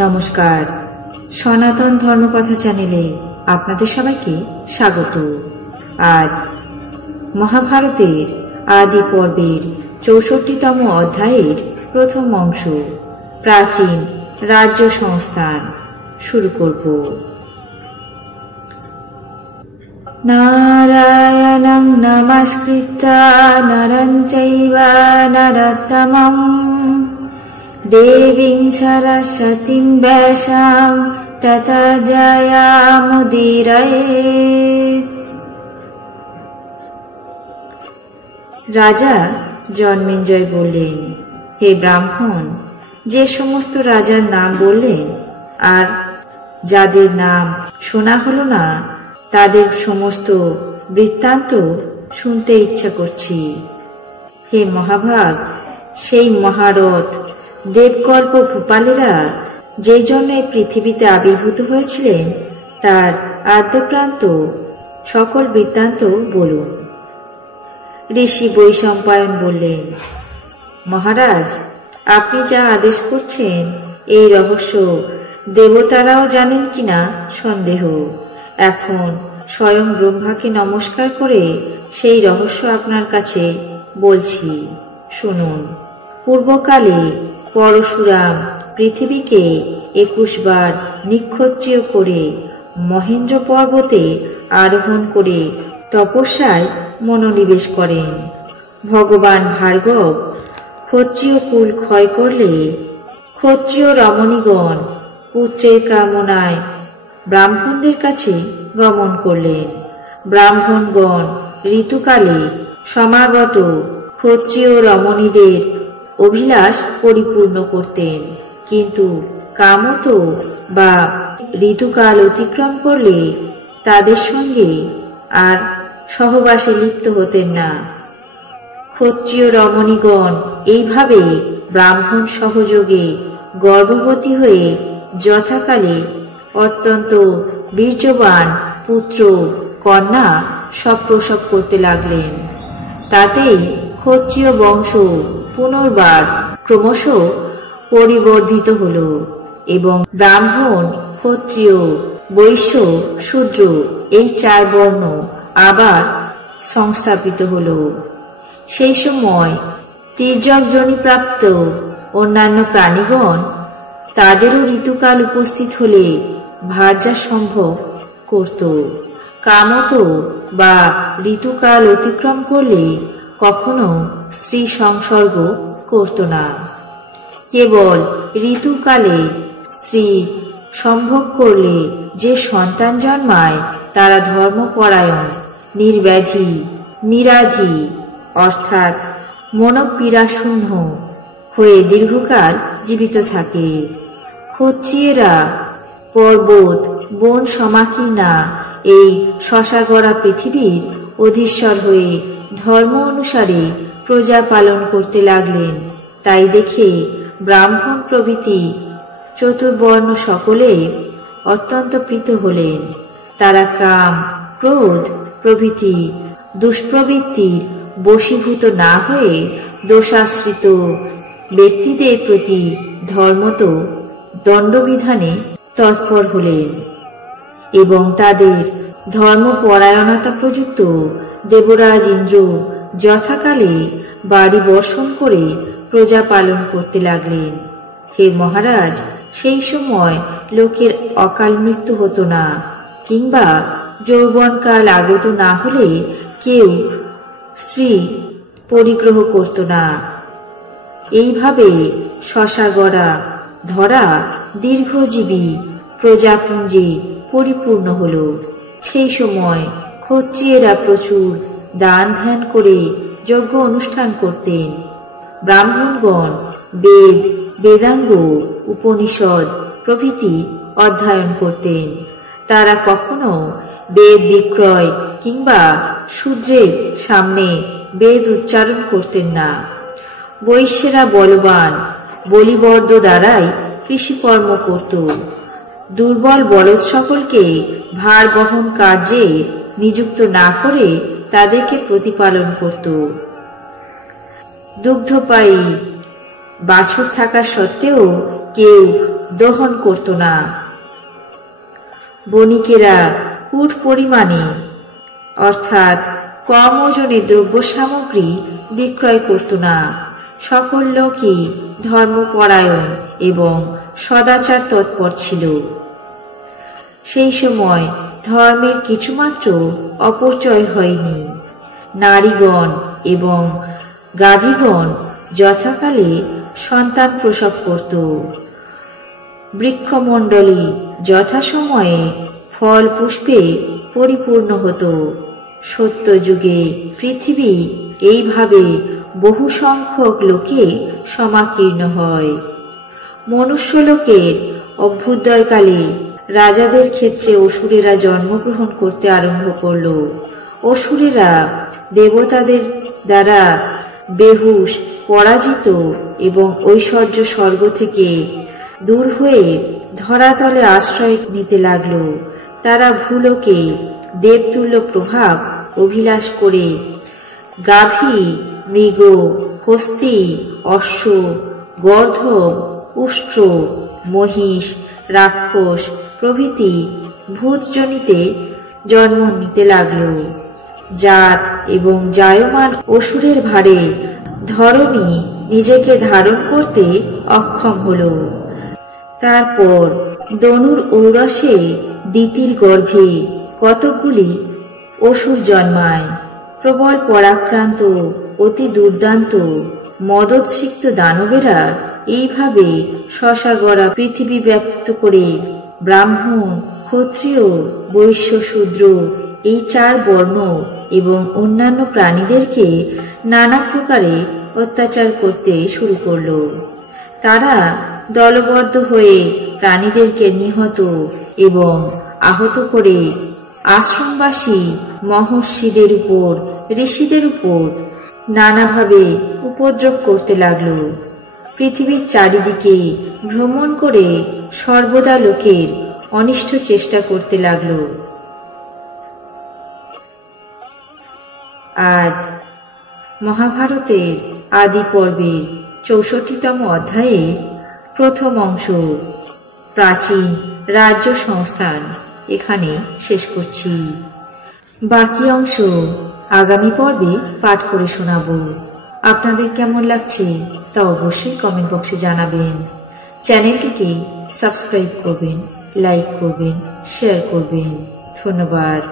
নমস্কার, সনাতন ধর্মকথা চ্যানেলে আপনাদের সবাইকে স্বাগত। আজ মহাভারতের আদি পর্বের ৬৪তম অধ্যায়ের প্রথম অংশ, প্রাচীন রাজ্য সংস্থান শুরু করব। নারায়ণং নমস্কৃত্য নরং চৈব নরোত্তমং দেবীং সরস্বতীং ব্যাসাং ততো জয়মুদীরয়েৎ। রাজা জন্মেঞ্জয় বললেন, হে ব্রাহ্মণ, যে সমস্ত রাজার নাম বললেন আর যাদের নাম শোনা হলো না, তাদের সমস্ত বৃত্তান্ত শুনতে ইচ্ছা করছি। হে মহাভাগ, সেই মহারথ দেবকল্প ভূপালেরা যে জন্য এই পৃথিবীতে আবির্ভূত হয়েছিলেন তার আদ্যপ্রান্ত সকল বৃত্তান্ত বলুন। ঋষি বৈশম্পায়ন বললেন, মহারাজ, আপনি যা আদেশ করছেন এই রহস্য দেবতারাও জানেন কিনা সন্দেহ। এখন স্বয়ং ব্রহ্মাকে নমস্কার করে সেই রহস্য আপনার কাছে বলছি, শুনুন। পূর্বকালে পরশুরাম পৃথিবীকে ২১ বার নিক্ষত্রিয় করে মহেন্দ্র পর্বতে আরোহণ করে তপস্যায় মনোনিবেশ করেন। ভগবান ভার্গব ক্ষত্রিয় কুল ক্ষয় করলে ক্ষত্রিয় রমণীগণ পুত্রের কামনায় ব্রাহ্মণদের কাছে গমন করলেন। ব্রাহ্মণগণ ঋতুকালে সমাগত ক্ষত্রিয় রমণীদের অভিলাষ পরিপূর্ণ করতেন, কিন্তু কামত বা ঋতুকাল অতিক্রম করলে তাদের সঙ্গে আর সহবাসে লিপ্ত হতেন না। ক্ষত্রিয় রমণীগণ এইভাবে ব্রাহ্মণ সহযোগে গর্ভবতী হয়ে যথাকালে অত্যন্ত বীর্যবান পুত্র কন্যা সপ্রসব করতে লাগলেন। তাতেই ক্ষত্রিয় বংশ পুনর্বার ক্রমশ পরিবর্ধিত হল এবং ব্রাহ্মণ, ক্ষত্রিয়, বৈশ্য, শূদ্র এই ৪ বর্ণ আবার সংস্থাপিত হল। সেই সময় তির্যক যোনিপ্রাপ্ত অন্যান্য প্রাণীগণ তাদেরও ঋতুকাল উপস্থিত হলে ভার্যা সম্ভব করত। কামত বা ঋতুকাল অতিক্রম করলে কখনো স্ত্রী সংসর্গ করত না। কেবল ঋতুকালে স্ত্রী সম্ভোগ করলে যে সন্তান জন্মায় তারা ধর্মপরায়ণ, নির্ব্যাধি, নিরাধি অর্থাৎ মনোপীড়াশূন্য হয়ে দীর্ঘকাল জীবিত থাকে। ক্ষত্রিয়েরা পর্বত বন সমাকীর্ণা এই শশাগড়া পৃথিবীর অধীশ্বর হয়ে ধর্ম অনুসারে প্রজা পালন করতে লাগলেন। তাই দেখে ব্রাহ্মণ প্রভৃতি চতুর্বর্ণ সকলে অত্যন্ত প্রীত হলেন। তারা কাম, ক্রোধ প্রভৃতি দুষ্প্রবৃত্তির বশীভূত না হয়ে দোষাশ্রিত ব্যক্তিদের প্রতি ধর্মত দণ্ডবিধানে তৎপর হলেন এবং তাদের ধর্মপরায়ণতা প্রযুক্ত দেবরাজ ইন্দ্র যথাকালে বাড়ি বর্ষণ করে প্রজা পালন করতে লাগলেন। হে মহারাজ, সেই সময় লোকের অকাল মৃত্যু হতো না, কিংবা যৌবনকাল আগত না হলে কেউ স্ত্রী পরিগ্রহ করত না। এইভাবে শশাগড়া ধরা দীর্ঘজীবী প্রজাপুঞ্জে পরিপূর্ণ হল। সেই সময় ক্ষত্রিয়েরা প্রচুর দান ধ্যান করে যজ্ঞ অনুষ্ঠান করতেন। ব্রাহ্মণগণ বেদ, বেদাঙ্গ, উপনিষদ প্রভৃতি অধ্যয়ন করতেন। তারা কখনো বেদ বিক্রয় কিংবা শূদ্রের সামনে বেদ উচ্চারণ করতেন না। বৈশ্যেরা বলবান বলিবর্দ দ্বারাই কৃষিকর্ম করত। দুর্বল বলদ সকলকে ভার বহন কার্যে নিযুক্ত না করে তাদেরকে প্রতিপালন করত। দুগ্ধপায়ী বাছুর থাকা সত্ত্বেও কেউ দহন করত না। বণিকেরা কুট পরিমাণে অর্থাৎ কম ওজনে দ্রব্য সামগ্রী বিক্রয় করত না। সকল লোকই ধর্মপরায়ণ এবং সদাচার তৎপর ছিল। সেই সময় ধর্মের কিছুমাত্র অপচয় হয়নি। নারীগণ এবং গাভীগণ যথাকালে সন্তান প্রসব করত। বৃক্ষমণ্ডলী যথাসময়ে ফল পুষ্পে পরিপূর্ণ হতো। সত্যযুগে পৃথিবী এইভাবে বহু সংখ্যক লোকে সমাকীর্ণ হয়। মনুষ্যলোকের অভ্যুদয়কালে রাজাদের ক্ষেত্রে অসুরেরা জন্মগ্রহণ করতে আরম্ভ করল। অসুরেরা দেবতাদের দ্বারা বেহুশ, পরাজিত এবং ঐশ্বর্য স্বর্গ থেকে দূর হয়ে ধরাতলে আশ্রয় নিতে লাগল। তারা ভূলোকে দেবতুল্য প্রভাব অভিলাষ করে গাভী, মৃগ, হস্তি, অশ্ব, গর্ধব, উষ্ট্র, মহিষ, রাক্ষস প্রভৃতি ভূতজনিতে জন্ম নিতে লাগল। জাত এবং জায়মান অসুরের ভারে ধরণী নিজেকে ধারণ করতে অক্ষম হল। তারপর দনুর ঔরসে দিতির গর্ভে কতকগুলি অসুর জন্মায়। প্রবল পরাক্রান্ত, অতি দুর্দান্ত, মদোৎসিক্ত দানবেরা এইভাবে শশাগড়া পৃথিবী ব্যাপ্ত করে ব্রাহ্মণ, ক্ষত্রিয়, বৈশ্য, শূদ্র এই 4 বর্ণ এবং অন্যান্য প্রাণীদেরকে নানা প্রকারে অত্যাচার করতে শুরু করল। তারা দলবদ্ধ হয়ে প্রাণীদেরকে নিহত এবং আহত করে আশ্রমবাসী মহর্ষিদের উপর, ঋষিদের উপর নানাভাবে উপদ্রব করতে লাগল। পৃথিবীর চারিদিকে ভ্রমণ করে সর্বদা লোকের অনিষ্ট চেষ্টা করতে লাগল। আজ মহাভারতের আদি পর্বের 64তম অধ্যায়ের প্রথম অংশ, প্রাচীন রাজ্য সংস্থান, এখানে শেষ করছি। বাকি অংশ আগামী পর্বে পাঠ করে শোনাব। আপনাদের কেমন লাগছে তা অবশ্যই কমেন্ট বক্সে জানাবেন। চ্যানেলটিকে সাবস্ক্রাইব করবেন, লাইক করবেন, শেয়ার করবেন। ধন্যবাদ।